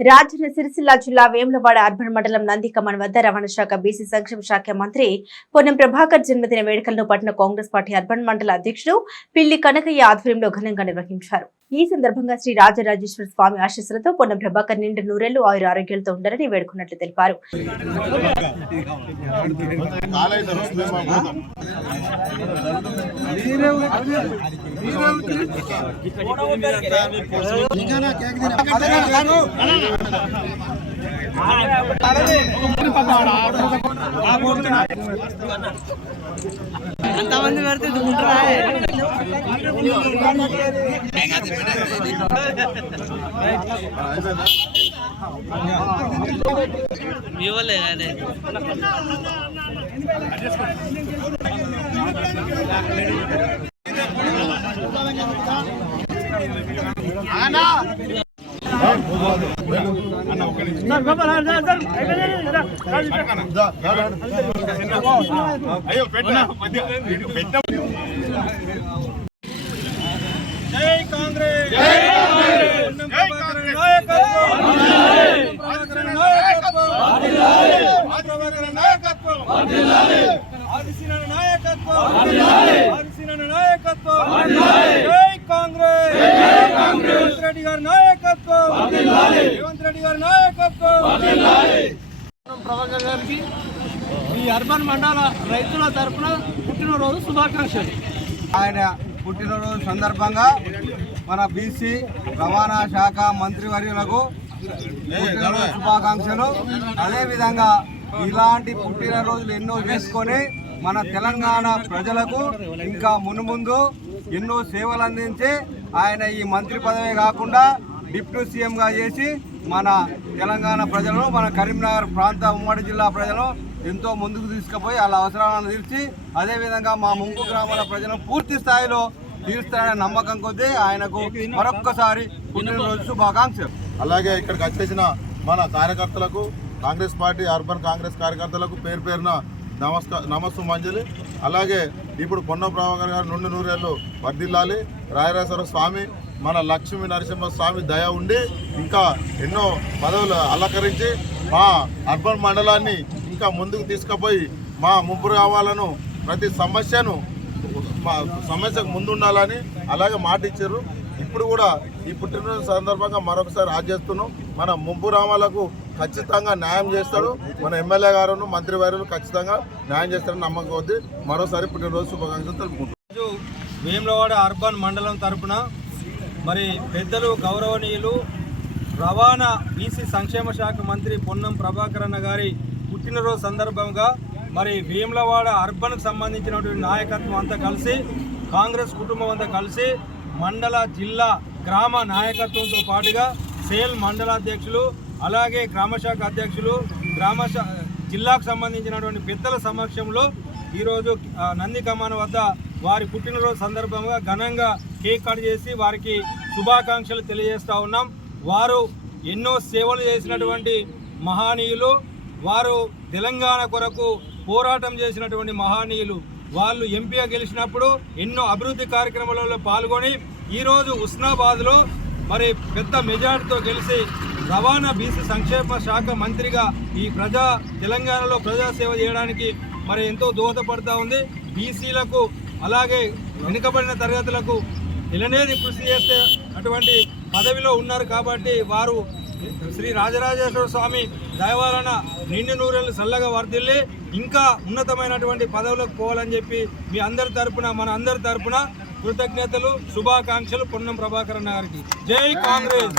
రాజన్న సిరిసిల్ల జిల్లా వేములవాడ అర్బన్ మండలం నందికమన్ వద్ద రవాణా శాఖ బీసీ సంక్షేమ శాఖ మంత్రి పొన్నం ప్రభాకర్ జన్మదిన వేడుకలను పట్టణ కాంగ్రెస్ పార్టీ అర్బన్ మండల అధ్యక్షుడు పిల్లి కనకయ్య ఆధ్వర్యంలో ఘనంగా నిర్వహించారు. ఈ సందర్భంగా శ్రీ రాజరాజేశ్వర స్వామి ఆశీస్సులతో పొన్నం ప్రభాకర్ నిండు నూరేళ్ళు ఆయుర ఆరోగ్యాలతో ఉండాలని వేడుకున్నట్లు తెలిపారు. అంతమంది పెడితే దుమ్ముంటారా ఇవ్వలే అదే జై కాంగ్రెస్ జై కాంగ్రెస్ జై కాంగ్రెస్ నాయకత్వం నాయకత్వం నాయకత్వం. నాయకత్వం. నాయకత్వం. జై కాంగ్రెస్. జై కాంగ్రెస్ రెడ్డి గారి నాయకత్వం. రేవంత్ రెడ్డి గారి నాయకత్వం. ప్రభాకర్ గారికి ఈ అర్బన్ మండల రైతుల తరఫున పుట్టినరోజు శుభాకాంక్షలు. ఆయన పుట్టినరోజు సందర్భంగా మన బీసీ రవాణా శాఖ మంత్రివర్యులకు శుభాకాంక్షలు. అదేవిధంగా ఇలాంటి పుట్టినరోజులు ఎన్నో చేసుకొని మన తెలంగాణ ప్రజలకు ఇంకా మునుముందు ఎన్నో సేవలు అందించి ఆయన ఈ మంత్రి పదవి కాకుండా డిప్యూటీ సీఎంగా చేసి మన తెలంగాణ ప్రజలను మన కరీంనగర్ ప్రాంత ఉమ్మడి జిల్లా ప్రజలను ఎంతో ముందుకు తీసుకుపోయి వాళ్ళ అవసరాలను తీర్చి అదేవిధంగా మా ముంపు గ్రామాల ప్రజలను పూర్తి స్థాయిలో తీరుస్తారనే నమ్మకం కొద్దీ ఆయనకు మరొక్కసారి పుట్టినరోజు శుభాకాంక్షలు. అలాగే ఇక్కడికి వచ్చేసిన మన కార్యకర్తలకు కాంగ్రెస్ పార్టీ అర్బన్ కాంగ్రెస్ కార్యకర్తలకు పేరు పేరున నమస్క నమస్సు మంజలి. అలాగే ఇప్పుడు పొన్న ప్రభాకర్ గారు నుండి నూరేళ్ళు వర్ధిల్లాలి. రాయరాజేశ్వర స్వామి మన లక్ష్మీ నరసింహ స్వామి దయ ఉండి ఇంకా ఎన్నో పదవులు అలంకరించి మా అర్బన్ మండలాన్ని ఇంకా ముందుకు తీసుకుపోయి మా ముగ్గురు రావాలను ప్రతి సమస్యను మా సమస్యకు ముందుండాలని అలాగే మాట ఇచ్చారు ఇప్పుడు కూడా ఈ పుట్టినరోజు సందర్భంగా మరొకసారి ఆచేస్తున్నాం మన ముంపు రామాలకు ఖచ్చితంగా న్యాయం చేస్తాడు. మన ఎమ్మెల్యే గారును మంత్రి వారు ఖచ్చితంగా న్యాయం చేస్తారని నమ్మకం వద్దు మరోసారి పుట్టినరోజు శుభాకాంక్షలు తెలుపుకుంటున్నాం. ఈరోజు వేములవాడ అర్బన్ మండలం తరపున మరి పెద్దలు గౌరవనీయులు రవాణా బీసీ సంక్షేమ శాఖ మంత్రి పొన్నం ప్రభాకర్ అన్న గారి పుట్టినరోజు సందర్భంగా మరి వేములవాడ అర్బన్కు సంబంధించినటువంటి నాయకత్వం అంతా కలిసి కాంగ్రెస్ కుటుంబం అంతా కలిసి మండల జిల్లా గ్రామ నాయకత్వంతో పాటుగా సేల్ మండలాధ్యక్షులు అలాగే గ్రామశాఖ అధ్యక్షులు గ్రామ జిల్లాకు సంబంధించినటువంటి పెద్దల సమక్షంలో ఈరోజు ఆ, నంది కమాన్ వద్ద వారి పుట్టినరోజు సందర్భంగా ఘనంగా కేక్ కట్ చేసి వారికి శుభాకాంక్షలు తెలియజేస్తూ ఉన్నాం. వారు ఎన్నో సేవలు చేసినటువంటి మహానీయులు వారు తెలంగాణ కొరకు పోరాటం చేసినటువంటి మహానీయులు. వాళ్ళు ఎంపీగా గెలిచినప్పుడు ఎన్నో అభివృద్ధి కార్యక్రమాలలో పాల్గొని ఈరోజు ఉస్నాబాద్లో మరి పెద్ద మెజార్టీతో గెలిచి రవాణా బీసీ సంక్షేమ శాఖ మంత్రిగా ఈ ప్రజా తెలంగాణలో ప్రజాసేవ చేయడానికి మరి ఎంతో దోహదపడతా ఉంది. బీసీలకు అలాగే వెనుకబడిన తరగతులకు ఇలనేది కృషి చేస్తే అటువంటి పదవిలో ఉన్నారు కాబట్టి వారు శ్రీ రాజరాజేశ్వర స్వామి దయవాలన నిండు నూరేళ్ళు చల్లగా వర్దిల్లి ఇంకా ఉన్నతమైనటువంటి పదవులకు పోవాలని చెప్పి మీ అందరి తరపున మన అందరి తరపున కృతజ్ఞతలు శుభాకాంక్షలు పొన్నం ప్రభాకరన్ గారికి. జై కాంగ్రెస్!